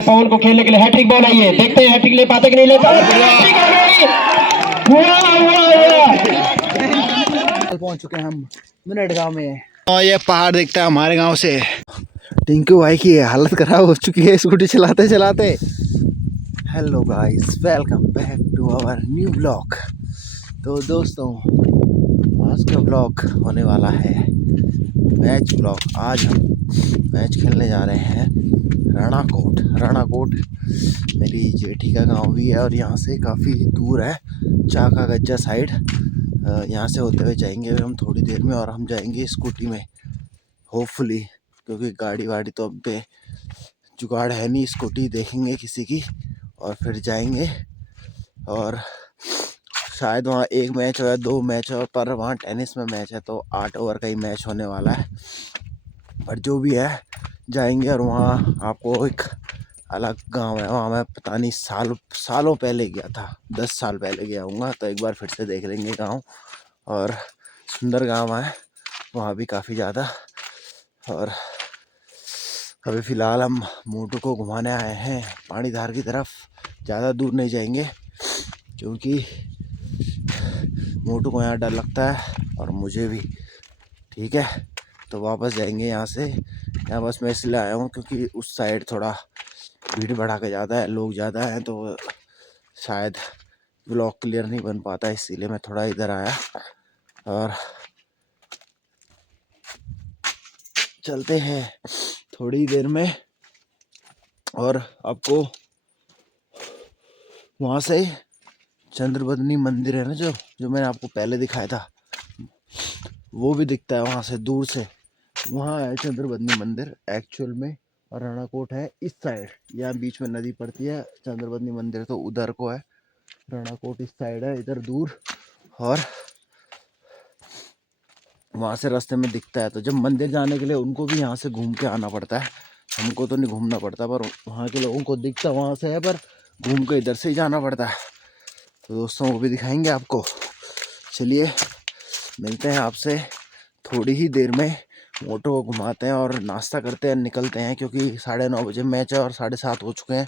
पवन को खेलने के लिए हैट्रिक बॉल आई है, देखते हैं हैट्रिक ले पाते कि नहीं ले पाते। पहुंच चुके हैं हम मिनट गांव में और ये पहाड़ दिखता है हमारे गांव से। टिंकू भाई की हालत खराब हो चुकी है स्कूटी चलाते चलाते। Hello guys, welcome back to our new blog. तो दोस्तों, आज का ब्लॉग होने वाला है मैच ब्लॉग। आज हम मैच खेलने जा रहे हैं राणाकोट मेरी जेठी का गांव भी है और यहाँ से काफ़ी दूर है, चाका गज्जा साइड। यहाँ से होते हुए जाएंगे हम थोड़ी देर में, और हम जाएंगे स्कूटी में होपफुली, क्योंकि गाड़ी वाड़ी तो अब पे जुगाड़ है नहीं। स्कूटी देखेंगे किसी की और फिर जाएंगे। और शायद वहाँ एक मैच हो या दो मैच हो, पर वहाँ टेनिस में मैच है तो 8 ओवर का ही मैच होने वाला है। पर जो भी है जाएंगे। और वहाँ आपको एक अलग गांव है, वहाँ मैं पता नहीं सालों पहले गया था, 10 साल पहले गया हूँगा, तो एक बार फिर से देख लेंगे गांव। और सुंदर गांव है वहाँ भी काफ़ी ज़्यादा। और अभी फ़िलहाल हम मोटू को घुमाने आए हैं पानीधार की तरफ। ज़्यादा दूर नहीं जाएंगे क्योंकि मोटू को यहाँ डर लगता है और मुझे भी, ठीक है। तो वापस जाएंगे यहाँ से। यहाँ बस मैं इसलिए आया हूँ क्योंकि उस साइड थोड़ा भीड़ भड़ाका ज़्यादा है, लोग ज़्यादा हैं, तो शायद ब्लॉग क्लियर नहीं बन पाता, इसीलिए मैं थोड़ा इधर आया। और चलते हैं थोड़ी देर में। और आपको वहाँ से चंद्रबदनी मंदिर है ना, जो मैंने आपको पहले दिखाया था, वो भी दिखता है वहाँ से दूर से। वहाँ है चंद्रबदनी मंदिर एक्चुअल में, और राणाकोट है इस साइड। यहाँ बीच में नदी पड़ती है, चंद्रबदनी मंदिर तो उधर को है, राणाकोट इस साइड है इधर दूर। और वहाँ से रास्ते में दिखता है। तो जब मंदिर जाने के लिए उनको भी यहाँ से घूम के आना पड़ता है, हमको तो नहीं घूमना पड़ता, पर वहाँ के लोगों को दिखता वहाँ से है, पर घूम के इधर से ही जाना पड़ता है। तो दोस्तों, वो भी दिखाएंगे आपको। चलिए मिलते हैं आपसे थोड़ी ही देर में। मोटो को घुमाते हैं और नाश्ता करते हैं, निकलते हैं, क्योंकि 9:30 बजे मैच है और 7:30 हो चुके हैं।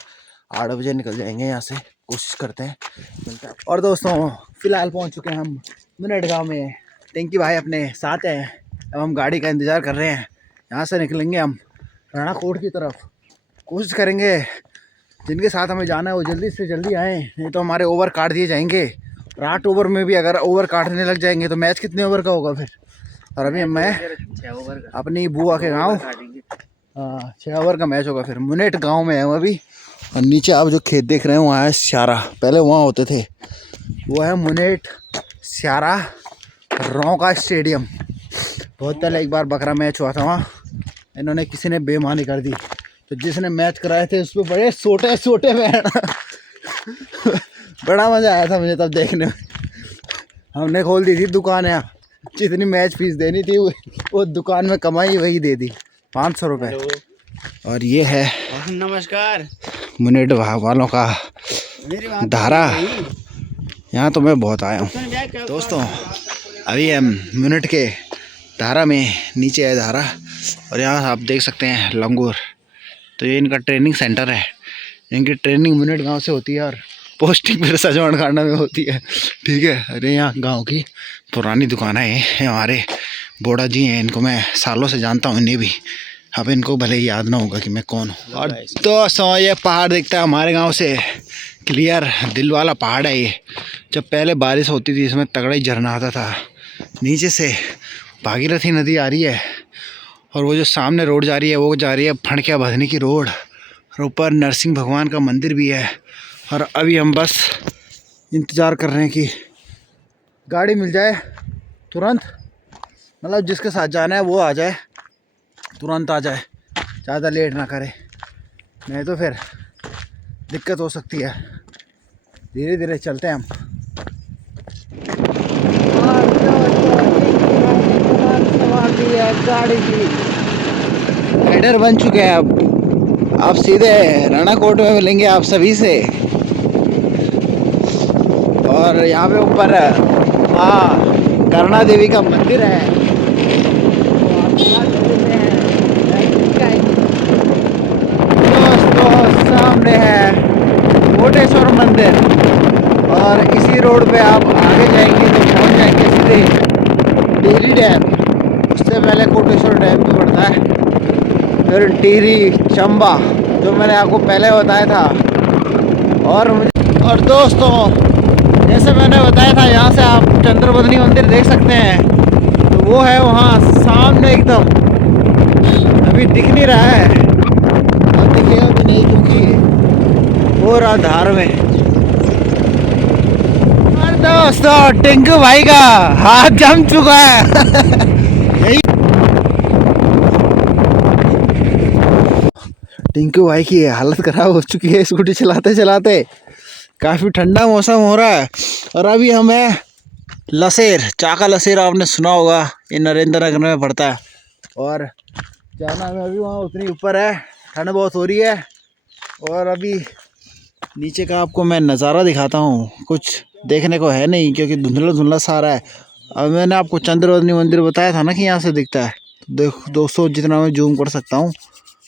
8 बजे निकल जाएंगे यहाँ से, कोशिश करते हैं, मिलते हैं। और दोस्तों, फ़िलहाल पहुँच चुके हैं हम मिनट गाँव में। टिंकी भाई अपने साथ हैं, अब हम गाड़ी का इंतज़ार कर रहे हैं। यहाँ से निकलेंगे हम राणाकोट की तरफ। कोशिश करेंगे जिनके साथ हमें जाना है वो जल्दी से जल्दी आएँ, नहीं तो हमारे ओवर काट दिए जाएंगे। और 8 ओवर में भी अगर ओवर काटने लग जाएंगे तो मैच कितने ओवर का होगा फिर। और अभी मैं अपनी बुआ के गांव, 6 ओवर का मैच होगा फिर। मुनेट गांव में है अभी। और नीचे आप जो खेत देख रहे हैं वहाँ है स्यारा, पहले वहाँ होते थे, वो है मुनेट स्यारा रॉ का स्टेडियम। बहुत पहले एक बार बकरा मैच हुआ था वहाँ, इन्होंने किसी ने बेईमानी कर दी, तो जिसने मैच कराए थे उस पर बड़े छोटे बड़ा मज़ा आया था मुझे तब देखने में। हमने खोल दी थी दुकान यहाँ, जितनी मैच फीस देनी थी वो दुकान में कमाई वही दे दी, 500 रुपये। और ये है नमस्कार मुनेट वालों का धारा। यहाँ तो मैं बहुत आया हूँ दोस्तों। अभी हम मुनेट के धारा में, नीचे है धारा, और यहाँ आप देख सकते हैं लंगूर। तो ये इनका ट्रेनिंग सेंटर है। इनकी ट्रेनिंग मुनेट गांव से होती है और पोस्टिंग फिर सजवान खाना में होती है, ठीक है। अरे यहाँ गांव की पुरानी दुकान है, ये हमारे बोड़ा जी हैं, इनको मैं सालों से जानता हूँ, इन्हें भी। अब इनको भले ही याद ना होगा कि मैं कौन हूँ। और दोस्तों, ये पहाड़ दिखता है हमारे गांव से क्लियर, दिल वाला पहाड़ है ये। जब पहले बारिश होती थी इसमें तगड़ा ही झरना आता था। नीचे से भागीरथी नदी आ रही है, और वो जो सामने रोड जा रही है वो जा रही है फणकिया भदनी की रोड, और ऊपर नरसिंह भगवान का मंदिर भी है। और अभी हम बस इंतज़ार कर रहे हैं कि गाड़ी मिल जाए तुरंत, मतलब जिसके साथ जाना है वो आ जाए, तुरंत आ जाए, ज़्यादा लेट ना करे, नहीं तो फिर दिक्कत हो सकती है। धीरे धीरे चलते हैं हम। गाड़ी की राइडर बन चुके हैं अब सीधे राणाकोट में मिलेंगे आप सभी से। और यहाँ पे ऊपर माँ करना देवी का मंदिर है, दोस्तों। मंदिर, और इसी रोड पे आप आगे जाएंगे तो पहुंच जाएंगे सीधे टिहरी डैम। उससे पहले कोटेश्वर डैम भी पड़ता है, फिर टिहरी, चंबा, जो मैंने आपको पहले बताया था। और दोस्तों, जैसे मैंने बताया था, यहाँ से आप चंद्रवदनी मंदिर देख सकते हैं, तो वो है वहाँ सामने एकदम। अभी दिख नहीं रहा है, अब दिखेगा भी नहीं क्योंकि वो रहा धार में। और दोस्तों, टिंकू भाई का हाथ जम चुका है। टिंकू भाई की हालत खराब हो चुकी है स्कूटी चलाते चलाते। काफ़ी ठंडा मौसम हो रहा है, और अभी हम हैं लसेर, चाका लसेर, आपने सुना होगा, ये नरेंद्र नगर में पड़ता है। और क्या नाम है, अभी वहाँ उतनी ऊपर है, ठंड बहुत हो रही है। और अभी नीचे का आपको मैं नज़ारा दिखाता हूँ, कुछ देखने को है नहीं क्योंकि धुंधला धुंधला सारा है। अब मैंने आपको चंद्रवदनी मंदिर बताया था ना कि यहाँ से दिखता है। दोस्तों, जितना मैं जूम कर सकता हूँ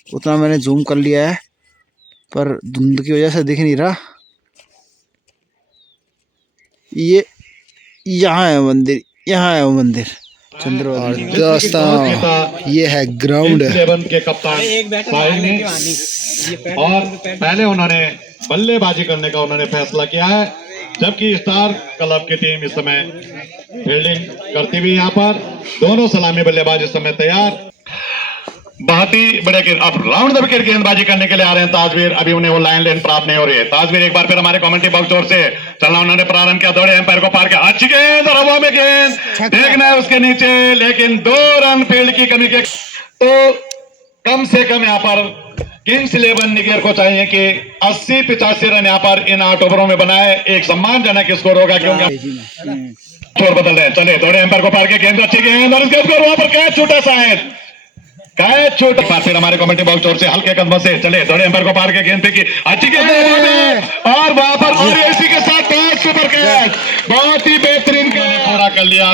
उतना मैंने जूम कर लिया है, पर धुंध की वजह से दिख नहीं रहा। ये यहाँ है मंदिर, यहाँ है वो मंदिर चंद्रवदनी। दोस्तों, ये है ग्राउंड के कप्तान साहिल ने, और पहले उन्होंने बल्लेबाजी करने का उन्होंने फैसला किया है, जबकि स्टार क्लब की टीम इस समय फील्डिंग करती हुई यहाँ पर। दोनों सलामी बल्लेबाज इस समय तैयार। बहुत ही बड़े अब राउंड द विकेट गेंदबाजी करने के लिए आ रहे हैं ताजवीर। अभी उन्हें वो लाइन लेन प्राप्त नहीं हो रही है। ताजवीर एक बार फिर हमारे कमेंट्री बॉक्स ओर से चलना उन्होंने प्रारंभ किया, दौड़े एम्पायर को पार किया, अच्छी गेंद और हवा में गेंद देखना है उसके नीचे, लेकिन 2 रन फील्ड की कमी के। तो कम से कम यहाँ पर किंग्स 11 निगेर को चाहिए कि 80-85 रन यहाँ पर इन 8 ओवरों में बनाए, एक सम्मानजनक स्कोर होगा, क्योंकि स्कोर बदल रहे हैं। चले दौड़े एम्पायर को पार किया, गेंद अच्छी गेंद, और इसके स्कोर वहां पर कैच छूटा, शायद कैच छोटा। फिर हमारे कमेंट्री बॉक्स ओर से हल्के कदमों से चले दौड़े एम्पायर को पार के गेंद फेंकी, अच्छी गेंद, और वहां पर इसी के साथ सुपर कैच, बहुत ही बेहतरीन पूरा कर लिया।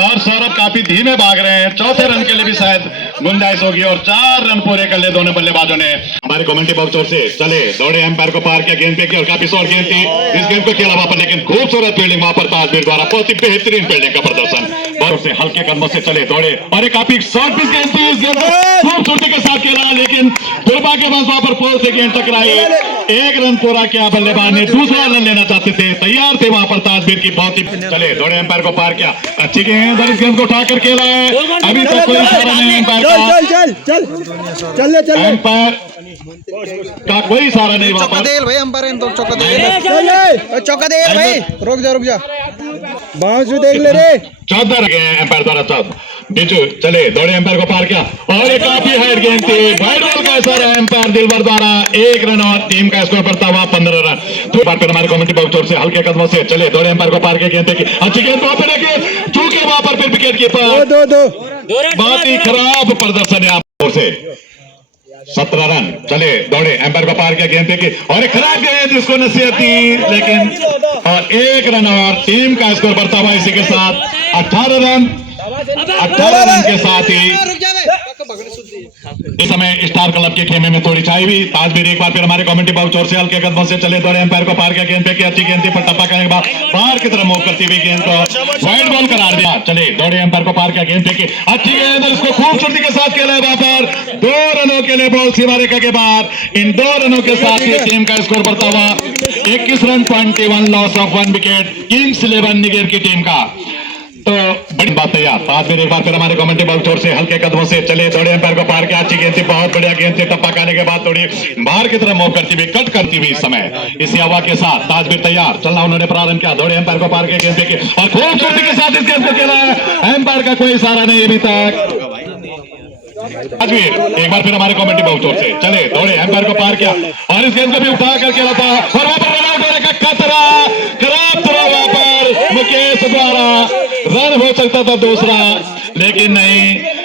और सौरभ काफी धीमे भाग रहे हैं, चौथे रन के लिए भी शायद गुंजाइश होगी, और 4 रन पूरे कर लिए दोनों बल्लेबाजों ने। हमारे कमेंट्री बॉक्स ओर से चले दौड़े एम्पायर को पार किया, गेंद फेंकी, और काफी शॉर्ट गेंद थी, इस गेंद को खेला वहां पर, लेकिन खूबसूरत फील्डिंग वहां पर ताजवीर द्वारा, बहुत ही बेहतरीन फील्डिंग का प्रदर्शन। बहुत से हल्के कदमों से चले दौड़े, और एक काफी शॉर्ट पिच गेंद थी, इस गेंद खूबसूरती के साथ खेला, लेकिन दुर्भाग्यवश वहां पर पोल से गेंद टकराई। 1 रन पूरा किया बल्लेबाज ने, दूसरा रन लेना चाहते थे, तैयार थे वहां पर ताजवीर की। बहुत ही चले दौड़े एम्पायर को पार किया, अच्छी गेंद, और इस गेंद को उठाकर खेला है। अभी तक कोई इशारा नहीं एम्पायर का, एम्पायर का कोई इशारा नहीं वहां पर। भाई अंपायर चौका दे भाई, रुक जा बाजू देख ले रे। 14 रन गए एम्पायर द्वारा, 14 बिजू चले दौड़े एम्पायर को पार किया, और एक काफी हाइट गेंद थी, वाइड बॉल का इशारा एम्पायर दिलवर द्वारा, 1 रन, और टीम का स्कोर बढ़ता हुआ 15 रन। तो बार फिर हमारे कमेंट्री बॉक्स ओर से हल्के कदमों से चले दौड़े एम्पायर को पार के गेंद फेंकी, अच्छी गेंद वहां पर रखी, चूके वहां पर फिर विकेट कीपर, बहुत ही खराब प्रदर्शन यहाँ पर से। 17 रन चले दौड़े एम्पायर को पार किया, गेंद फेंकी, और एक खराब गेंद, इसको नसीहत दी, लेकिन और 1 रन, और टीम का स्कोर बढ़ता हुआ इसी के साथ 18 रन। 18 रन के साथ ही इस समय स्टार क्लब के खेमे में थोड़ी छाई हुई। ताजवीर एक बार फिर हमारे कमेंट्री बॉक्स ओर से हल्के कदमों से चले दौड़े एम्पायर को पार किया, गेंद फेंकी, अच्छी गेंद थी, पर टप्पा करने के बाद बाहर की तरफ मूव करती हुई गेंद को वाइड बॉल करार दिया। चले दौड़े एम्पायर को पार किया, गेंद फेंकी, अच्छी गेंद, और इसको खूबसूरती के साथ खेला वहां पर 2 रनों के लिए बॉल सीमा रेखा के बाहर। इन 2 रनों के साथ ये टीम का स्कोर बढ़ता हुआ 21 run, 21 loss of 1 wicket Kings 11 निगेर की टीम का। तो बड़ी बात है यार। ताजवीर एक बार फिर हमारे कमेंट्री बॉक्स ओर से हल्के कदमों से चले दौड़े एम्पायर को पार किया, अच्छी गेंद थी, बहुत बढ़िया गेंद थी, टप्पा खाने के बाद थोड़ी बाहर की तरफ मूव करती हुई, कट करती हुई इस समय इसी हवा के साथ ताजवीर तैयार, चलना उन्होंने प्रारंभ किया, दौड़े एम्पायर को पार के गेंद फेंकी, और खूबसूरती के साथ इस गेंद को खेला है, एम्पायर का कोई इशारा नहीं अभी तक। ताजवीर एक बार फिर हमारे कमेंट्री बॉक्स ओर से चले दौड़े एम्पायर को पार किया, और इस गेंद को भी उठा कर खेला था, और वहां पर रन आउट होने का खतरा, खराब तरह वहां पर मुकेश द्वारा रन हो सकता था दूसरा, लेकिन नहीं।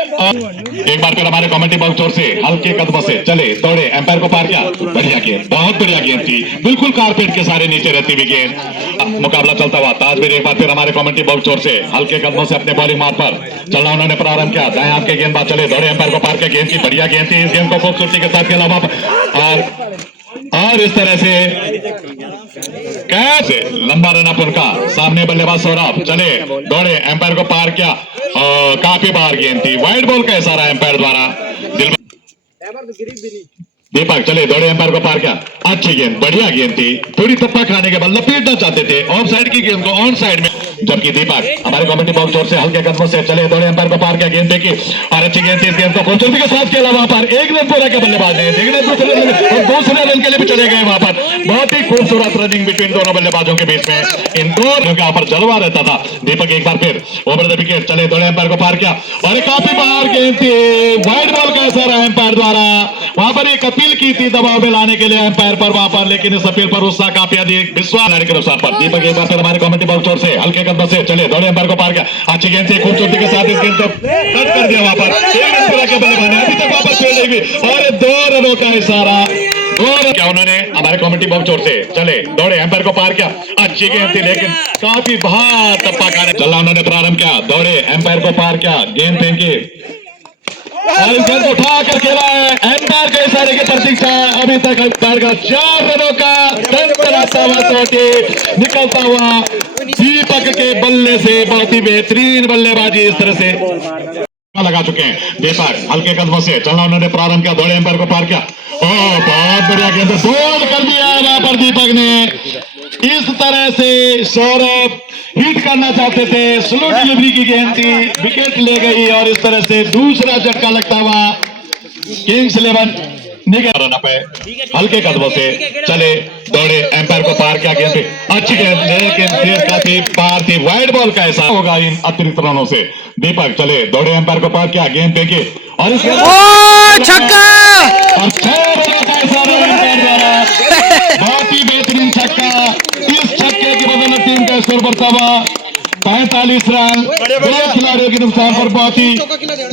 एक बार फिर हमारे कमेंट्री बॉक्स ओर से हल्के कदमों से चले दौड़े एम्पायर को पार किया, बढ़िया गेंद, बहुत बढ़िया गेंद थी, बिल्कुल कारपेट के सारे नीचे रहती हुई गेंद। मुकाबला चलता हुआ ताजवीर एक बार फिर हमारे कमेंट्री बॉक्स ओर से हल्के कदमों से अपने बॉलिंग मार्ग पर चलना उन्होंने प्रारंभ किया, दाएं हाथ के गेंदबाज चले दौड़े एम्पायर को पार के गेंद की, बढ़िया गेंद थी, इस गेंद को खूबसूरती के साथ खेला, और इस तरह से कैसे लंबा रन अप उनका, सामने बल्लेबाज सौरभ, चले दौड़े, एम्पायर को पार किया, काफी बार गेंद थी, वाइड बॉल का इशारा एम्पायर द्वारा। दीपक चले दौड़े, एम्पायर को पार किया, अच्छी गेंद, बढ़िया गेंद थी, थोड़ी थप्पा खाने के बाद लपेटना चाहते थे ऑफ साइड की गेंद को ऑन साइड में, जबकि दीपक हमारे कमेटी बॉक्स ओर से हल्के कदमों से चले दौड़े, एम्पायर को पार किया, गेंद देखी और अच्छी गेंद थी, इस गेंद को खूबसूरती के साथ खेला वहां पर, एक रन पूरा के बल्लेबाज ने, दूसरे रन के लिए भी चले गए वहां पर, बहुत ही खूबसूरत रनिंग बिटवीन दोनों बल्लेबाजों के बीच में, इन दो रनों के यहाँ पर जलवा रहता था। दीपक एक बार फिर ओवर द विकेट, चले दौड़े, एम्पायर को पार किया और काफी बार गेंद थी, वाइड बॉल का इशारा एम्पायर द्वारा, वहां पर एक अपील की थी दबाव में लाने के लिए एम्पायर पर वहां पर, लेकिन इस अपील पर गुस्सा काफी अधिक विश्वास लाने के अनुसार पर दीपक एक बार फिर हमारे कमेटी बॉक्स ओर से हल्के कदम से चले दौड़े, एम्पायर को पार किया, अच्छी गेंद से खूबसूरती के साथ इस गेंद को कट कर दिया वहां पर, एक रन पूरा के बल्लेबाज ने, अभी तक वापस फील्ड हुई और 2 रनों का इशारा, 2 रन क्या उन्होंने हमारे कमेटी बॉक्स ओर से चले दौड़े, एम्पायर को पार किया, अच्छी गेंद थी लेकिन काफी बाहर टप्पा खाने चलना उन्होंने प्रारंभ किया, दौड़े, एम्पायर को पार किया, गेंद फेंकी और इस गेंद को उठा कर खेला है, एम्पायर के इशारे की प्रतीक्षा, अभी तक एम्पायर का 4 रनों का टंकराता हुआ चोटी निकलता हुआ दीपक के बल्ले से, बहुत ही बेहतरीन बल्लेबाजी इस तरह से लगा चुके हैं दीपक, हल्के कदमों से चलना उन्होंने प्रारंभ किया, दौड़े, एम्पायर को पार किया, बहुत बढ़िया गेंद, बोल्ड कर दिया वहां पर दीपक ने, इस तरह से सौरभ हिट करना चाहते थे, स्लो डिलीवरी की गेंद थी, विकेट ले गई और इस तरह से दूसरा झटका लगता हुआ किंग्स 11 रन अप है, हल्के कदमों से चले दौड़े, एम्पायर को पार किया, गेंद अच्छी गेंद लेकिन फिर काफी पार थी, वाइड बॉल का ऐसा होगा इन अतिरिक्त रनों से, दीपक चले दौड़े, एम्पायर को पार किया, गेंद फेंकी और इस छक्का और 6 रनों का इशारा एम्पायर द्वारा, बहुत ही बेहतरीन छक्का, इस छक्के की बदौलत टीम का स्कोर बढ़ता हुआ 45 रन, 2 खिलाड़ियों के नुकसान पर बहुत ही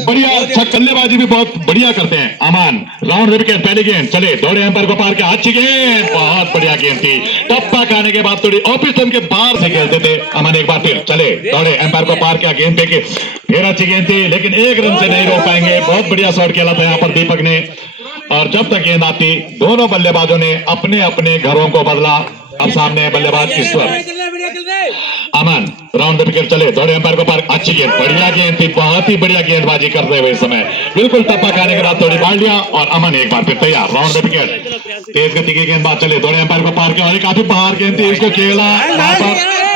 बढ़िया बल्लेबाजी भी बहुत बढ़िया करते हैं अमान, राउंड विकेट, पहली गेंद, चले दौड़े, एम्पायर को पार किया, अच्छी गेंद, बहुत बढ़िया गेंद थी, टप्पा खाने के बाद थोड़ी ऑफिस के बाहर से खेलते थे अमान, एक बार फिर चले दौड़े, एम्पायर को पार किया, गेंद फेंके, फिर अच्छी गेंद थी लेकिन एक रन से नहीं रोक पाएंगे, बहुत बढ़िया शॉट खेला था यहाँ पर दीपक ने, और जब तक गेंद आती दोनों बल्लेबाजों ने अपने अपने घरों को बदला। अब सामने बल्लेबाज ईश्वर, अमन, राउंड द विकेट, चले दौड़े, एम्पायर को पार, अच्छी गेंद, बढ़िया गेंद थी, बहुत ही बढ़िया गेंदबाजी करते हुए समय बिल्कुल टप्पा खाने के बाद थोड़ी बाल लिया और अमन एक बार फिर तैयार, राउंड द विकेट, तेज गति की गेंदबाज, चले दौड़े, एम्पायर को पार किया और काफी बाहर गेंद थी, इसको खेला,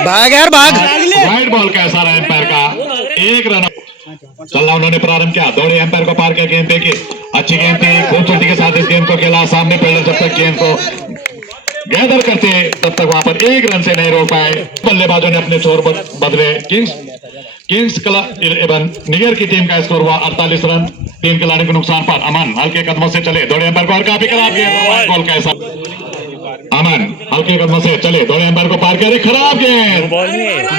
भाग यार भाग, वाइड बॉल का इशारा एम्पायर का, 1 रन चलना उन्होंने प्रारंभ किया, दौड़े, एम्पायर को पार किया, गेंद फेंकी, अच्छी गेंद थी, खूबसूरती के साथ इस गेंद को खेला, सामने फील्डर जब तक गेंद को गैदर करते तब तक वहां पर 1 रन से नहीं रोक पाए, बल्लेबाजों ने अपने छोर बदले, किंग्स क्लब 11 निगर की टीम का स्कोर हुआ 48 रन, 3 खिलाड़ियों के नुकसान पर। अमन हल्के कदमों से चले दौड़े, एम्पायर को और काफी खराब गेंद, बॉल का ऐसा, अमन हल्के कदमों से चले दौड़े, एम्पायर को पार किया, खराब गेंद,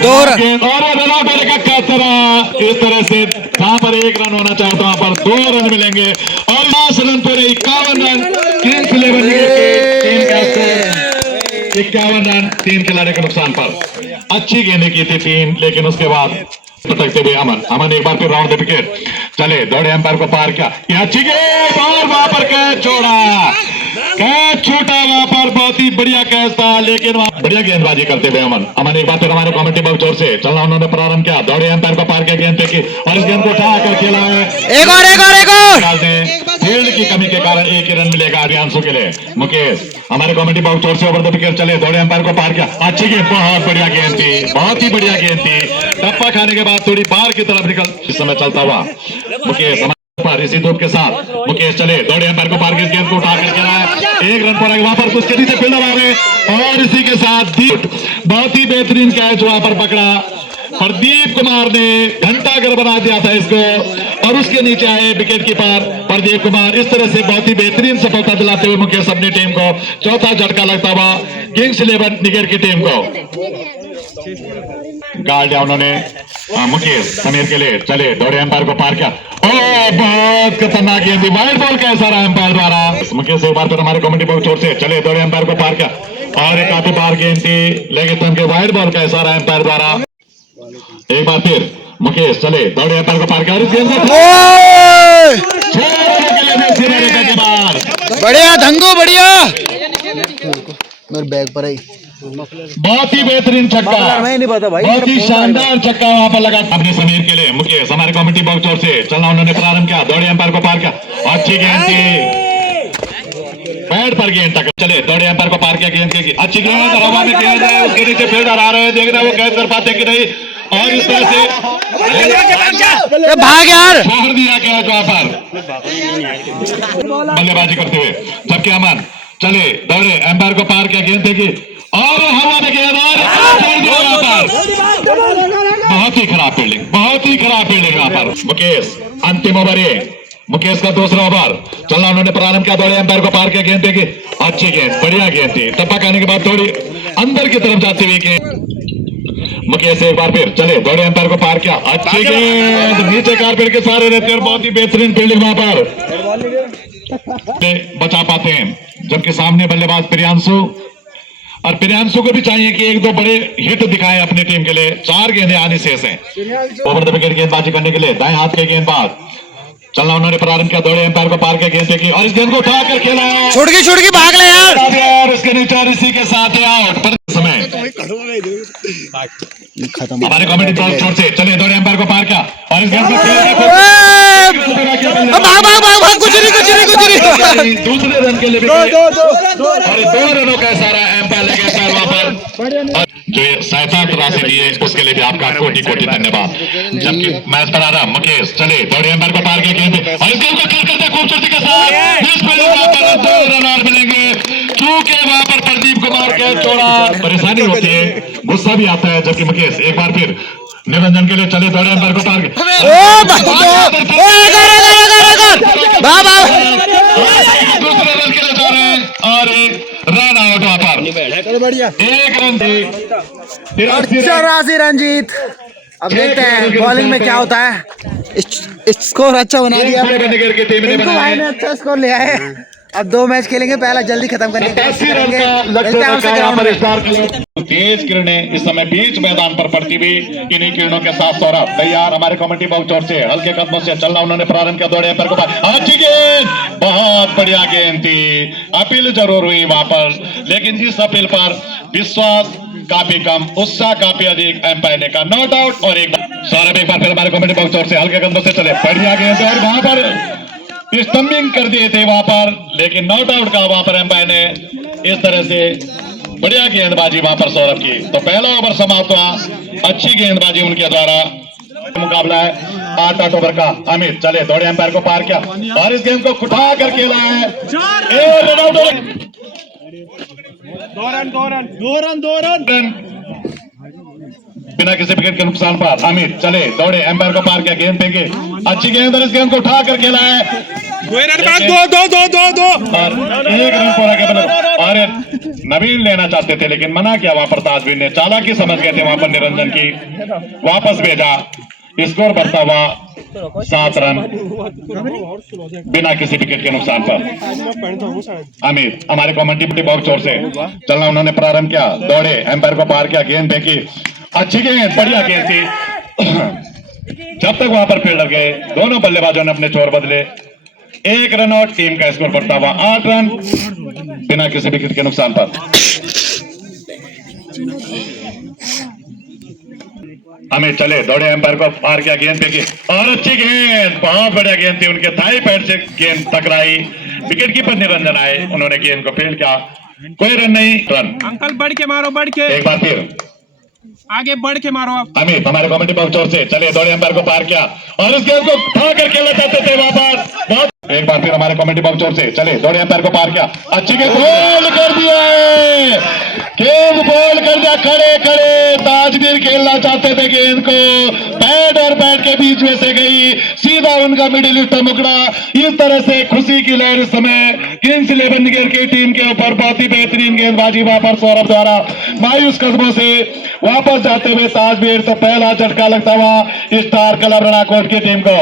2 रन और रन आउट होने का खतरा, इस तरह से जहां पर 1 रन होना चाहे तो वहां पर 2 रन मिलेंगे और 10 रन पर 51 रन किंग्स 11 निगर की टीम का स्कोर, 51 रन 3 खिलाड़ी के नुकसान पर, अच्छी गेंदें की थी 3 लेकिन उसके बाद पटकते हुए अमन एक बार फिर राउंड द विकेट, चले दौड़े, एम्पायर को पार किया, अच्छी गेंद और वहां पर कैच छोड़ा, कैच छूटा वहां पर, बहुत ही बढ़िया कैच था लेकिन वहां बढ़िया गेंदबाजी करते हुए अमन एक बार फिर हमारे कमेटी बॉक्स ओर से चलना उन्होंने प्रारंभ किया, दौड़े, एम्पायर को पार किया, गेंद फेंकी और इस गेंद को उठा कर खेला है, एक और फील्ड की कमी के कारण 1 ही रन मिलेगा अभियांशु के लिए। मुकेश हमारे कमेटी बॉक्स ओर से ओवर द विकेट, चले दौड़े, एम्पायर को पार किया, अच्छी गेंद, बहुत बढ़िया गेंद थी, बहुत ही बढ़िया गेंद थी, टप्पा खाने के बाद थोड़ी बाहर की तरफ निकल, इस समय चलता हुआ मुकेश पर इसी धूप के साथ मुकेश चले दौड़े, एम्पायर को पार किया, गेंद को उठा कर खेला है, 1 रन पर वहां पर कुछ तेजी से फील्डर आ रहे और इसी के साथ दीप, बहुत ही बेहतरीन कैच वहां पर पकड़ा, प्रदीप कुमार ने घंटा घर बना दिया था इसको और उसके नीचे आए विकेट कीपर प्रदीप कुमार, इस तरह से बहुत ही बेहतरीन सफलता दिलाते हुए मुकेश अपनी टीम को चौथा झटका लगता हुआ किंग्स 11 निगर की टीम को गार्ड दिया उन्होंने, मुकेश समीर के लिए, चले दौड़े, एम्पायर को पार किया, बहुत खतरनाक गेंद थी, वाइड बॉल का इशारा एम्पायर द्वारा, मुकेश एक बार फिर हमारे कमेटी बॉक्स ओर से चले दौड़े, एम्पायर को पार किया और एक काफी बार गेंद थी लेकिन के वाइड बॉल का इशारा एम्पायर द्वारा, एक बार फिर मुकेश चले दौड़े, एम्पायर को पार किया और इस गेंद बढ़िया धंगू, बढ़िया मेरे बैग पर आई। बहुत ही बेहतरीन छक्का, मैं नहीं पता भाई, बहुत ही मेरा फोन शानदार छक्का वहां पर लगा अपने समीर के लिए। मुकेश हमारे कमेटी बॉक्स ओर से चलना उन्होंने प्रारंभ किया, दौड़े एम्पायर को पार किया, अच्छी गेंद थी, पैड पर गेंद तक चले, दौड़े एम्पायर को पार किया, गेंद की अच्छी गेंद, हवा में गेंद है, उसके नीचे फील्डर आ रहे हैं, देख रहे हैं वो कैच कर पाते कि नहीं, और इस तरह से भाग यार, छोड़ दिया गया वहां पर बल्लेबाजी करते हुए। जबकि अमन चले, दौड़े एम्पायर को पार किया, गेंद देखी और हवा में गेंद और छोड़ दिया वहां पर। बहुत ही खराब फील्डिंग, बहुत ही खराब फील्डिंग वहां पर। मुकेश अंतिम ओवर है, मुकेश का दूसरा ओवर चलना उन्होंने प्रारंभ किया, दौड़े एम्पायर को पार किया, गेंद देखी अच्छी गेंद, बढ़िया गेंद थी, टप्पा खाने के बाद थोड़ी अंदर की तरफ जाती हुई गेंद। मुकेश एक बार फिर चले, दौड़े एम्पायर को पार किया, अच्छी गेंद, नीचे कारपेट के सारे रहते हैं और बहुत ही बेहतरीन फील्डिंग वहां पर बचा पाते हैं। जबकि सामने बल्लेबाज प्रियांशु, और प्रियांशु को भी चाहिए कि एक दो बड़े हिट दिखाएं अपनी टीम के लिए। 4 गेंदें आनी शेष हैं ओवर द विकेट गेंदबाजी करने के लिए। दाएं हाथ के गेंदबाज चलना उन्होंने प्रारंभ किया, दौड़े एम्पायर को पार किया, गेंद देखी और इस गेंद को उठाकर खेला, छोड़ के भाग ले यार, उसके नीचे और इसी के साथ आउट। समय खत्म। हमारे कमेटी छोड़ से चले, दौड़े एम्पायर को पार किया और इस गेंद को भाग, कुछ नहीं। दूसरे रन के लिए और 2 रनों का सारा एम्पायर लेके वहां पर जो ये सहायता राशि दी है उसके लिए भी आपका कोटि कोटि धन्यवाद। जबकि मैच पर आ रहा मुकेश चले, दौड़े एम्पायर को पार किया, गेंद और इस गेंद को क्लियर करते खूबसूरती के साथ 2 रन और मिलेंगे, क्योंकि वहां पर प्रदीप कुमार के थोड़ा परेशानी होती है, गुस्सा भी आता है। जबकि मुकेश एक बार फिर निरंजन के लिए चले, दौड़े एम्पायर को पार किया, दूसरे रन के लिए जा रहे हैं और एक रन आउट वहां पर, बढ़िया, 1 रन थे, 84 रन जीत। अब देखते हैं बॉलिंग में क्या होता है। स्कोर अच्छा बना दिया इनको, भाई ने अच्छा स्कोर लिया है। अब 2 मैच खेलेंगे, पहला जल्दी खत्म करने की कोशिश करेंगे। तेज किरणें इस समय बीच मैदान पर पड़ती हुई, इन्हीं किरणों के साथ सौरभ तैयार हमारे कमेटी बॉक्स ओर से हल्के कदमों से चलना उन्होंने प्रारंभ किया, दौड़े एम्पायर को पार, अच्छी गेंद, बहुत बढ़िया गेंद थी, अपील जरूर हुई वहां पर, लेकिन इस अपील पर विश्वास काफी कम, उत्साह काफी अधिक, एम्पायर ने कहा नॉट आउट। और एक बार सौरभ एक बार फिर हमारे कमेटी बॉक्स ओर से हल्के कदमों से चले, बढ़िया गेंद और वहां पर स्टंपिंग कर दिए थे वहां पर, लेकिन नॉट आउट का वहां पर एम्पायर ने इस तरह से बढ़िया गेंदबाजी वहां पर सौरभ की। तो पहला ओवर समाप्त हुआ, अच्छी गेंदबाजी उनके द्वारा। मुकाबला है 8 ओवर का। अमित चले, दौड़े एम्पायर को पार किया और इस गेंद को उठा कर खेला है, 2 रन बिना किसी विकेट के नुकसान पर। अमित चले, दौड़े एम्पायर को पार किया, गेंद फेंके, अच्छी गेंद और इस गेंद को उठा कर खेला है, 2 रन बाद 2 और 1 रन पूरा के और नवीन लेना चाहते थे लेकिन मना किया वहां पर ताजवीर ने, चालाकी समझ गए थे वहां पर निरंजन की, वापस भेजा, स्कोर बढ़ता हुआ 7 रन बिना किसी विकेट के नुकसान पर। अमित हमारे कमेटी बॉक्स ओर से चलना उन्होंने प्रारंभ किया, दौड़े एम्पायर को पार किया, गेंद फेंकी, अच्छी गेंद, बढ़िया गेंद थी। जब तक वहां पर फील्डर गए, दोनों बल्लेबाजों ने अपने छोर बदले, 1 रन और टीम का स्कोर बढ़ता हुआ 8 रन बिना किसी विकेट के नुकसान पर। हमें चले, दौड़े एम्पायर को पार किया, गेंद फेंकी और अच्छी गेंद, बहुत बढ़िया गेंद थी, उनके थाई पैड से गेंद टकराई, विकेट कीपर निरंजन आए, उन्होंने गेंद को फील्ड किया, कोई रन नहीं, रन। अंकल बढ़ के मारो, बढ़ के एक बार फिर आगे बढ़ के मारो आप। अमित हमारे कमेटी बॉक्स ओर से चले, दौड़े एम्पायर को पार किया और इस गेंद को उठा कर खेलना चाहते थे वापस, बहुत एक बार फिर हमारे कमेटी बॉक्स ओर से चले, दौड़े एम्पायर को पार किया, अच्छी गेंद, बॉल कर दिया, गेंद बॉल कर दिया, खड़े खड़े ताजवीर खेलना चाहते थे, गेंद को पैड और पैड के बीच में से गई, सीधा उनका मिडिल स्टंप मुकड़ा। इस तरह से खुशी की लहर इस समय किंग्स 11 निगर की टीम के ऊपर, बहुत ही बेहतरीन गेंदबाजी वहां पर सौरभ द्वारा मायूस कदमों से वापस जाते हुए ताजवीर, तो पहला झटका लगता हुआ स्टार क्लब रणाकोट की टीम को।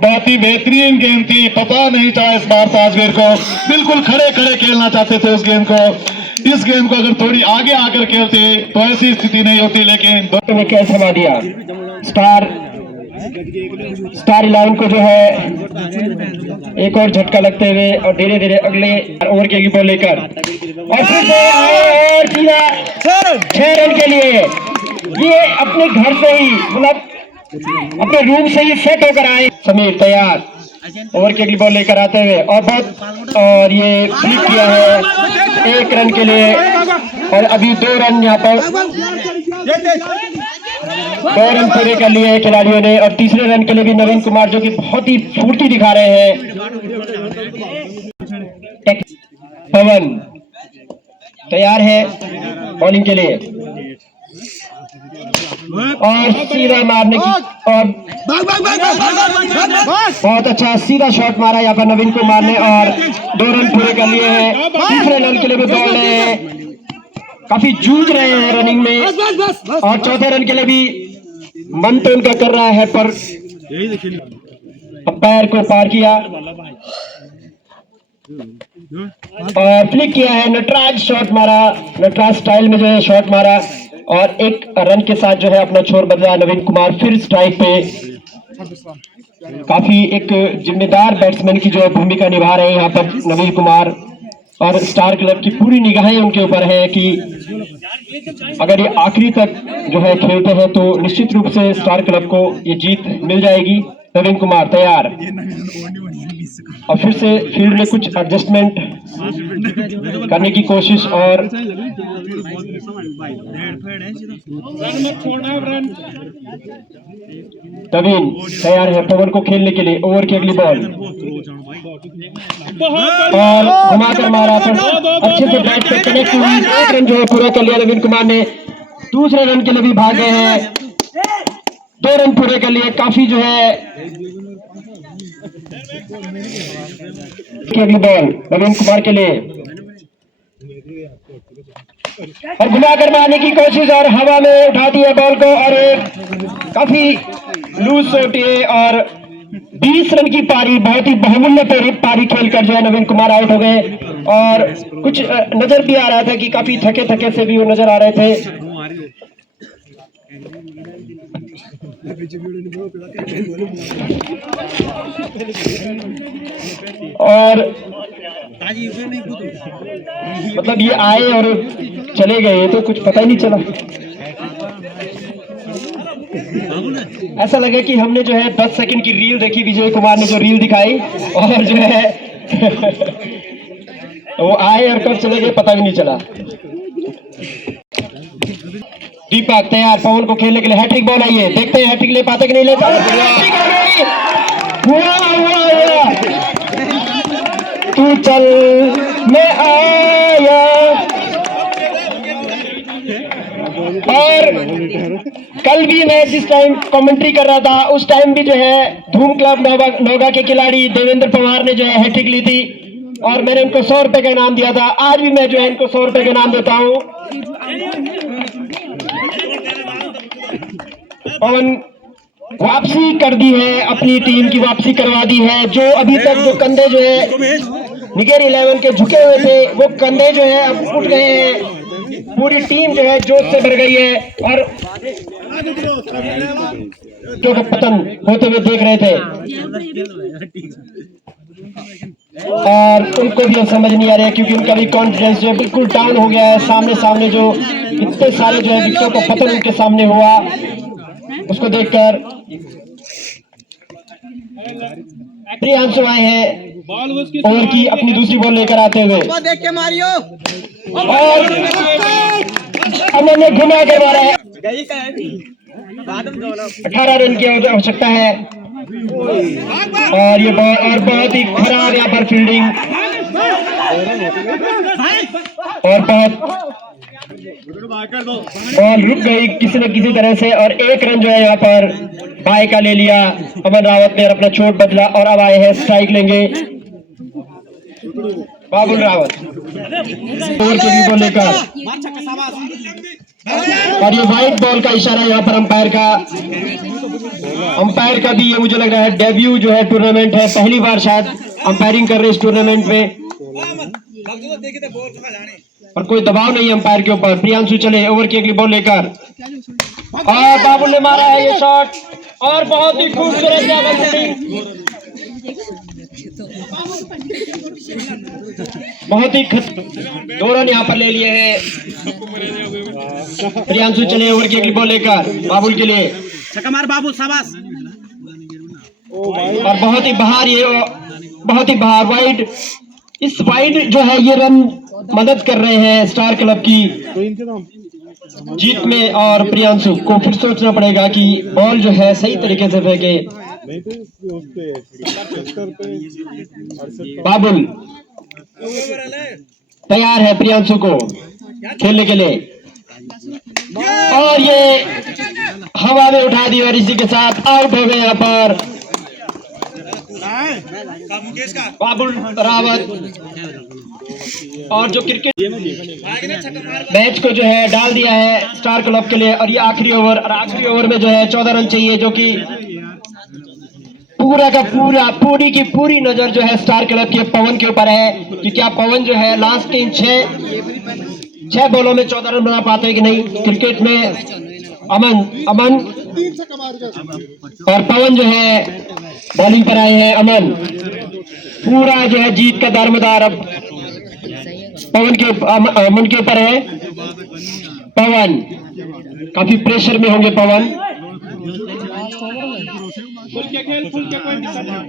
बहुत ही बेहतरीन गेंद थी, पता नहीं था इस बार ताजवीर को, बिल्कुल खड़े खड़े खेलना चाहते थे उस गेंद को। इस गेंद को अगर थोड़ी आगे आकर खेलते तो ऐसी स्थिति नहीं होती, लेकिन दोनों में क्या समा दिया स्टार स्टार 11 को जो है एक और झटका लगते हुए और धीरे धीरे अगले ओवर की अगली बॉल लेकर और फिर से आए और सीधा 6 रन के लिए। ये अपने घर से ही मतलब अपने रूम से ही सेट होकर आए। समीर तैयार ओवर की अगली बॉल लेकर आते हुए और ये फ्लिप किया है 1 रन के लिए और अभी 2 रन यहाँ पर 2 रन पूरे कर लिए हैं खिलाड़ियों ने और तीसरे रन के लिए भी नवीन कुमार जो कि बहुत ही फुर्ती दिखा रहे हैं। पवन तैयार है बॉलिंग के लिए और सीधा मारने की और बहुत अच्छा सीधा शॉट मारा यहाँ पर नवीन कुमार ने और 2 रन पूरे कर लिए हैं। तीसरे रन के लिए भी दौड़ रहे हैं, काफी जूझ रहे हैं रनिंग में और चौथे रन के लिए भी मन तो उनका कर रहा है पर अंपायर को पार किया और फ्लिक किया है। नटराज शॉट मारा, नटराज स्टाइल में जो है शॉट मारा और 1 रन के साथ जो है अपना छोर बदला नवीन कुमार फिर स्ट्राइक पे। काफी एक जिम्मेदार बैट्समैन की जो है भूमिका निभा रहे हैं यहाँ पर नवीन कुमार और स्टार क्लब की पूरी निगाहें उनके ऊपर है कि अगर ये आखिरी तक जो है खेलते हैं तो निश्चित रूप से स्टार क्लब को ये जीत मिल जाएगी। नवीन कुमार तैयार और फिर से फील्ड में कुछ एडजस्टमेंट करने की कोशिश और नवीन तैयार है पवन को खेलने के लिए। ओवर की अगली बॉल और घुमाकर मारा पर अच्छे से बैट पे कनेक्ट हुई। 1 रन जो है पूरा कर लिया नवीन कुमार ने। दूसरे रन के लिए भी भागे हैं, 2 रन पूरे कर लिए। काफी जो है अगली बॉल नवीन कुमार के लिए और घुमाकर मारने की कोशिश और हवा में उठा दिया बॉल को और एक काफी लूज सोटिए और 20 रन की पारी, बहुत ही बहुमूल्य पारी खेलकर जो है नवीन कुमार आउट हो गए और कुछ नजर भी आ रहा था कि काफी थके थके से भी वो नजर आ रहे थे। और मतलब ये आए और चले गए तो कुछ पता ही नहीं चला। ऐसा लगा कि हमने जो है 10 सेकंड की रील देखी, विजय कुमार ने जो रील दिखाई और जो है वो आए और कब चले गए पता भी नहीं चला। दीपक तैयार पवन को खेलने के लिए। हैट्रिक बॉल आई है, देखते हैं हैट्रिक ले पाते कि नहीं ले पाते। तू चल मैं आया। और कल भी मैं जिस टाइम कमेंट्री कर रहा था उस टाइम भी जो है धूम क्लब नौगा के खिलाड़ी देवेंद्र पवार ने जो है हैट्रिक ली थी और मैंने उनको 100 रुपए का इनाम दिया था। आज भी मैं जो है इनको 100 रुपए का इनाम देता हूँ। पवन वापसी कर दी है, अपनी टीम की वापसी करवा दी है। जो अभी तक जो कंधे जो है निगेर 11 के झुके हुए थे वो कंधे जो है अब उठ गए हैं। पूरी टीम जो है जोश से भर गई है और जो पतन होते हुए देख रहे थे और उनको भी अब समझ नहीं आ रहा है क्योंकि उनका भी कॉन्फिडेंस जो है बिल्कुल डाउन हो गया है। सामने जो इतने सारे जो है विकेटों का पतन उनके सामने हुआ उसको देखकर प्रियांशु आए हैं ओवर की अपनी दूसरी बॉल लेकर आते हुए और उन्होंने घुमा के मारा है। 18 रन की आवश्यकता है और ये बॉल और बहुत ही खराब यहाँ पर फील्डिंग और बहुत बॉल रुक गई किसी न किसी तरह से और 1 रन जो है यहाँ पर बाय का ले लिया अमन रावत ने अपना चोट बदला और अब आए हैं स्ट्राइक लेंगे बाबुल रावत ओवर के लिए बॉल लेकर और ये व्हाइट बॉल का इशारा यहाँ पर अंपायर का भी ये मुझे लग रहा है डेब्यू जो है टूर्नामेंट है, पहली बार शायद अंपायरिंग कर रहे इस टूर्नामेंट में और कोई दबाव नहीं अंपायर के ऊपर। प्रियांशु चले ओवर की अगली बॉल लेकर और बाबुल ने मारा है ये शॉट और बहुत ही खूबसूरत लेवल सेटिंग, बहुत ही दो रन यहाँ पर ले लिए हैं। प्रियांशु चले ओवर की अगली बॉल लेकर बाबुल के लिए, छक्का मार बाबू, शाबाश। और बहुत ही बाहर वाइड। इस वाइड जो है ये रन मदद कर रहे हैं स्टार क्लब की जीत में, और प्रियांशु को फिर सोचना पड़ेगा कि बॉल जो है सही तरीके से फेंके। बाबुल तैयार है प्रियांशु को खेलने के लिए, और ये हवा में उठा दी और इसी के साथ आउट हो गए यहाँ पर बाबुल रावत। और जो क्रिकेट मैच को जो है डाल दिया है स्टार क्लब के लिए, और ये आखिरी ओवर में जो है 14 रन चाहिए, जो कि पूरा का पूरी की पूरी नजर जो है स्टार क्लब के पवन के ऊपर है कि क्या पवन जो है लास्ट इन 6 बॉलों में 14 रन बना पाते हैं कि नहीं। क्रिकेट में अमन और पवन जो है बॉलिंग पर आए हैं। पूरा जो है जीत का दारोमदार अब अमन के ऊपर है। पवन काफी प्रेशर में होंगे पवन,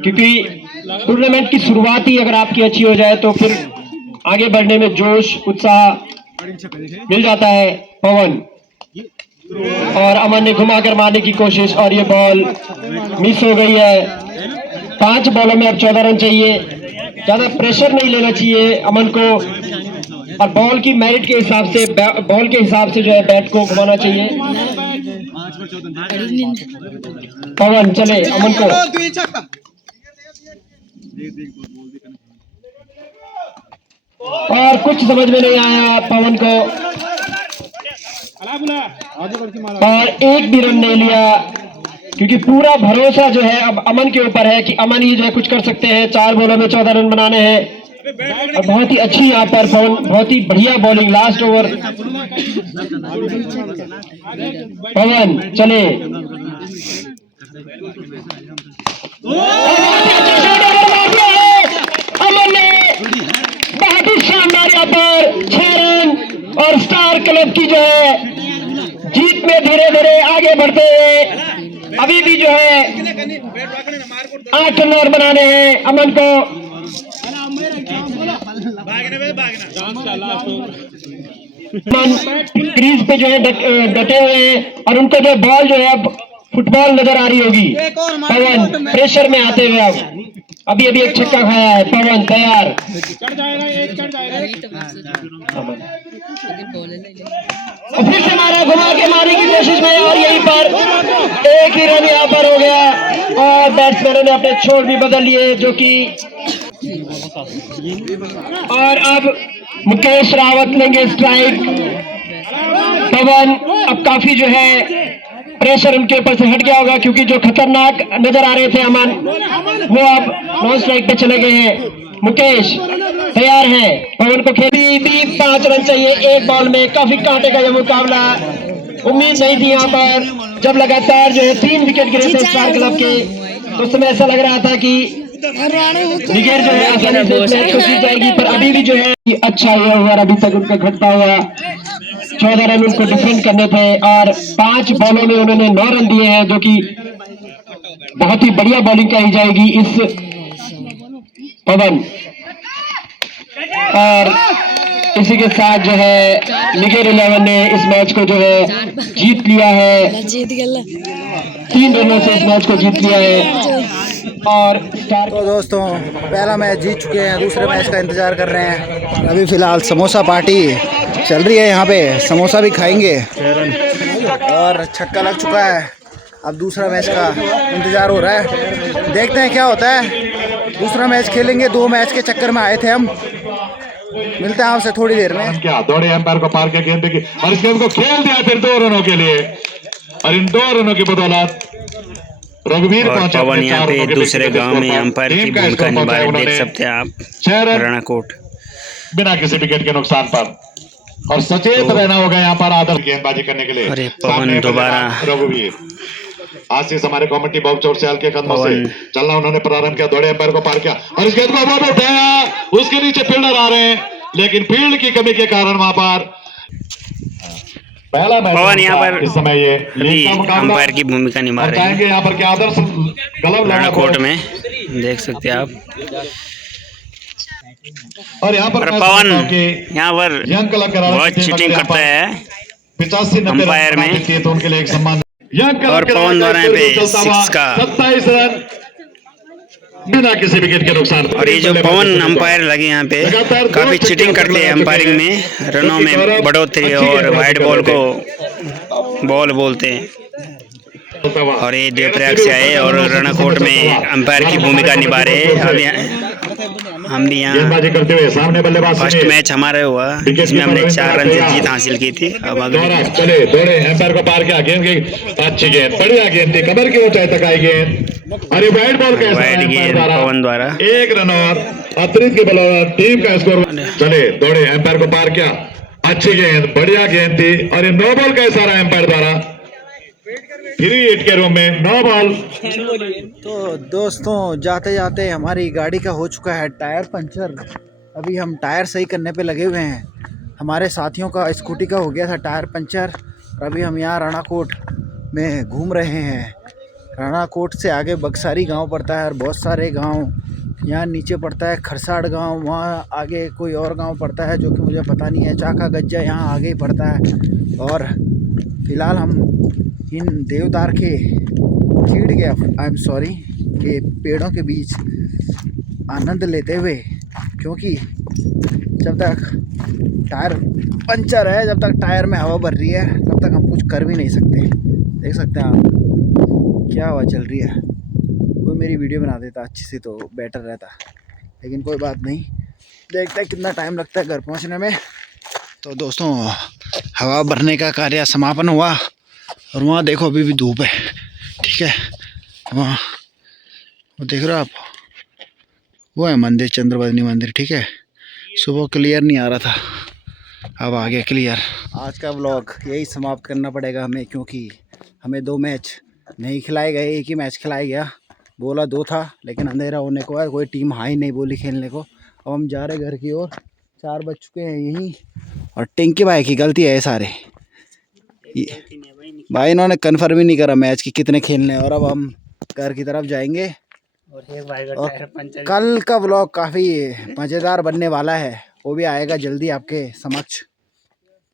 क्योंकि टूर्नामेंट की शुरुआत ही अगर आपकी अच्छी हो जाए तो फिर आगे बढ़ने में जोश उत्साह मिल जाता है। पवन और अमन ने घुमाकर मारने की कोशिश, और ये बॉल मिस हो गई है। 5 बॉलों में अब 14 रन चाहिए। ज्यादा प्रेशर नहीं लेना चाहिए अमन को, और बॉल की मेरिट के हिसाब से बॉल के हिसाब से जो है बैट को घुमाना चाहिए। पवन चले अमन को, और कुछ समझ में नहीं आया पवन को, और एक भी रन नहीं लिया, क्योंकि पूरा भरोसा जो है अब अमन के ऊपर है कि अमन ही जो है कुछ कर सकते हैं। 4 बॉलों में 14 रन बनाने हैं, और बहुत ही अच्छी यहाँ पर पवन, बहुत ही बढ़िया बॉलिंग लास्ट ओवर। पवन चले, अमन ने बहुत ही शानदार यहाँ पर 6 रन, और स्टार क्लब की जो है जीत में धीरे धीरे आगे बढ़ते हुए अभी भी जो है 8 रन और बनाने हैं अमन को। क्रीज पे जो है डटे हुए हैं, और उनको जो बॉल जो है फुटबॉल नजर आ रही होगी। पवन प्रेशर में आते हुए अभी एक छक्का खाया है। पवन तैयार, और फिर से मारा, घुमा के मारने की कोशिश में, और यहीं पर एक ही रन यहाँ पर हो गया, और बैट्समैनों ने अपने छोर भी बदल लिए, जो कि और अब मुकेश रावत लेंगे स्ट्राइक। पवन अब काफी जो है प्रेशर उनके ऊपर से हट गया होगा, क्योंकि जो खतरनाक नजर आ रहे थे अमन, वो अब नॉन स्ट्राइक पे चले गए हैं। मुकेश तैयार है, पवन को खेली भी 5 रन चाहिए एक बॉल में। काफी कांटे का यह मुकाबला, उम्मीद नहीं थी यहाँ पर। जब लगातार जो है 3 विकेट गिरे थे स्टार क्लब के, तो उस समय ऐसा लग रहा था कि निगेर जो है आसानी से मैच को जीत जाएगी, पर अभी भी जो है अच्छा ये ओवर अभी तक उनका घटता हुआ 14 रन उनको डिफेंड करने थे, और 5 बॉलों में उन्होंने 9 रन दिए हैं, जो कि बहुत ही बढ़िया बॉलिंग कही जाएगी इस पवन। और इसी के साथ जो है निगेर 11 ने इस मैच को जो है जीत लिया है। 3 रनों से इस मैच को जीत लिया है, और तो दोस्तों पहला मैच जीत चुके हैं, दूसरे मैच का इंतजार कर रहे हैं। अभी फिलहाल समोसा पार्टी चल रही है, यहाँ पे समोसा भी खाएंगे, और छक्का लग चुका है। अब दूसरा मैच का इंतजार हो रहा है, देखते हैं क्या होता है। दूसरा मैच खेलेंगे, 2 मैच के चक्कर में आए थे हम। मिलते हैं आपसे थोड़ी देर में। क्या दौड़े एम्पायर को पार के गेंद की, और इस गेंद को खेल दिया फिर 2 रनों के लिए, और इन 2 रनों की बदौलत रघुवीर पहुंचा। पवन यहाँ पे दूसरे गांव में अंपायर की भूमिका निभा रहे, देख सकते हैं आप। 6 रन रणाकोट बिना किसी विकेट के नुकसान पर, और सचेत रहना होगा यहाँ पर आदर गेंदबाजी करने के लिए। अरे पवन दोबारा रघुवीर आशीष हमारे कमेटी बॉक्स और सियाल के कदमों से चलना उन्होंने प्रारंभ किया, दौड़े एम्पायर को पार किया और इस गेंद को वो उठाया, उसके नीचे फील्डर आ रहे हैं लेकिन फील्ड की कमी के कारण वहां पर पहला मैच पवन यहाँ पर इस समय ये अभी अंपायर की भूमिका निभा रहे हैं। यहाँ पर क्या आदर्श गलत रणकोट में देख सकते हैं आप। और यहाँ पर पवन यहाँ पर बहुत चीटिंग करता है 85-90 अंपायर में, तो उनके लिए एक सम्मान। और पवन द्वारा यहाँ पे 6 का 27 रन बिना किसी विकेट के नुकसान। और ये जो पवन अंपायर लगे यहाँ पे काफी चीटिंग करते हैं अंपायरिंग में, रनों में बढ़ोतरी और वाइड बॉल को बॉल बोलते हैं। और ये देवप्रयाग से आए और रणकोट में अंपायर की भूमिका निभा रहे हैं। अभी हम भी यहाँ करते हुए सामने बल्लेबाज फर्स्ट मैच हमारा हुआ जिसमें हमने 4 रन से जीत हासिल की थी। अब अगले चले दौड़े एम्पायर को पार किया, गेंद की अच्छी गेंद, बढ़िया गेंद थी, कमर की ऊंचाई तक आई गेंद और ये वाइड बॉल के वाइड गेंद पवन द्वारा 1 रन और अतिरिक्त के बलौर टीम का स्कोर। चले दौड़े एम्पायर को पार किया, अच्छी गेंद, बढ़िया गेंद थी और ये 9 बॉल का इशारा एम्पायर द्वारा 3-8 के रूम में 9 बॉल। तो दोस्तों जाते जाते हमारी गाड़ी का हो चुका है टायर पंचर। अभी हम टायर सही करने पे लगे हुए हैं। हमारे साथियों का स्कूटी का हो गया था टायर पंचर और अभी हम यहाँ रणकोट में घूम रहे हैं। रणकोट से आगे बक्सारी गांव पड़ता है और बहुत सारे गांव यहाँ नीचे पड़ता है, खरसाड़ गांव, वहाँ आगे कोई और गांव पड़ता है जो कि मुझे पता नहीं है, चाका गज्जा यहाँ आगे ही पड़ता है। और फिलहाल हम इन देवदार के कीड़ के आई एम सॉरी के पेड़ों के बीच आनंद लेते हुए, क्योंकि जब तक टायर पंचर है, जब तक टायर में हवा भर रही है, तब तक हम कुछ कर भी नहीं सकते। देख सकते हैं आप क्या हवा चल रही है। कोई मेरी वीडियो बना देता अच्छी सी तो बेटर रहता, लेकिन कोई बात नहीं, देखते हैं कितना टाइम लगता है घर पहुंचने में। तो दोस्तों हवा भरने का कार्य समापन हुआ और वहाँ देखो अभी भी धूप है, ठीक है। वहाँ वो देख रहे हो आप, वो है मंदिर, चंद्रवदनी मंदिर, ठीक है। सुबह क्लियर नहीं आ रहा था, अब आ गया क्लियर। आज का व्लॉग यही समाप्त करना पड़ेगा हमें, क्योंकि हमें 2 मैच नहीं खिलाए गए, एक ही मैच खिलाया गया। बोला 2 था लेकिन अंधेरा होने को है, कोई टीम हाई नहीं बोली खेलने को। अब हम जा रहे घर की ओर, 4 बज चुके हैं यहीं। और टिंकी भाई की गलती है ये सारे, भाई इन्होंने कन्फर्म ही नहीं करा मैच की कितने खेलने, और अब हम घर की तरफ जाएंगे। और कल का व्लॉग काफ़ी मज़ेदार बनने वाला है, वो भी आएगा जल्दी आपके समक्ष,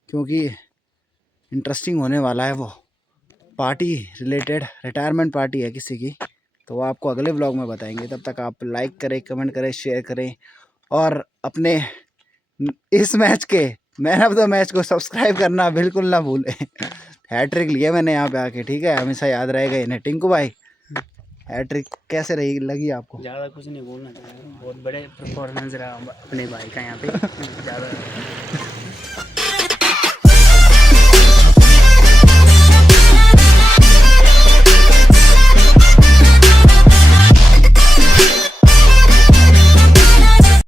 क्योंकि इंटरेस्टिंग होने वाला है। वो पार्टी रिलेटेड, रिटायरमेंट पार्टी है किसी की, तो वो आपको अगले व्लॉग में बताएंगे। तब तक आप लाइक करें, कमेंट करें, शेयर करें और अपने इस मैच के मैन ऑफ द मैच को सब्सक्राइब करना बिल्कुल ना भूलें। हैट्रिक लिया मैंने यहाँ पे आके, ठीक है, हमेशा याद रहेगा इन्हें। टिंकू भाई हैट्रिक कैसे रही लगी आपको? ज़्यादा कुछ नहीं बोलना चाह रहा हूँ, बहुत बड़े परफॉर्मेंस रहा अपने भाई का यहाँ पे ज़्यादा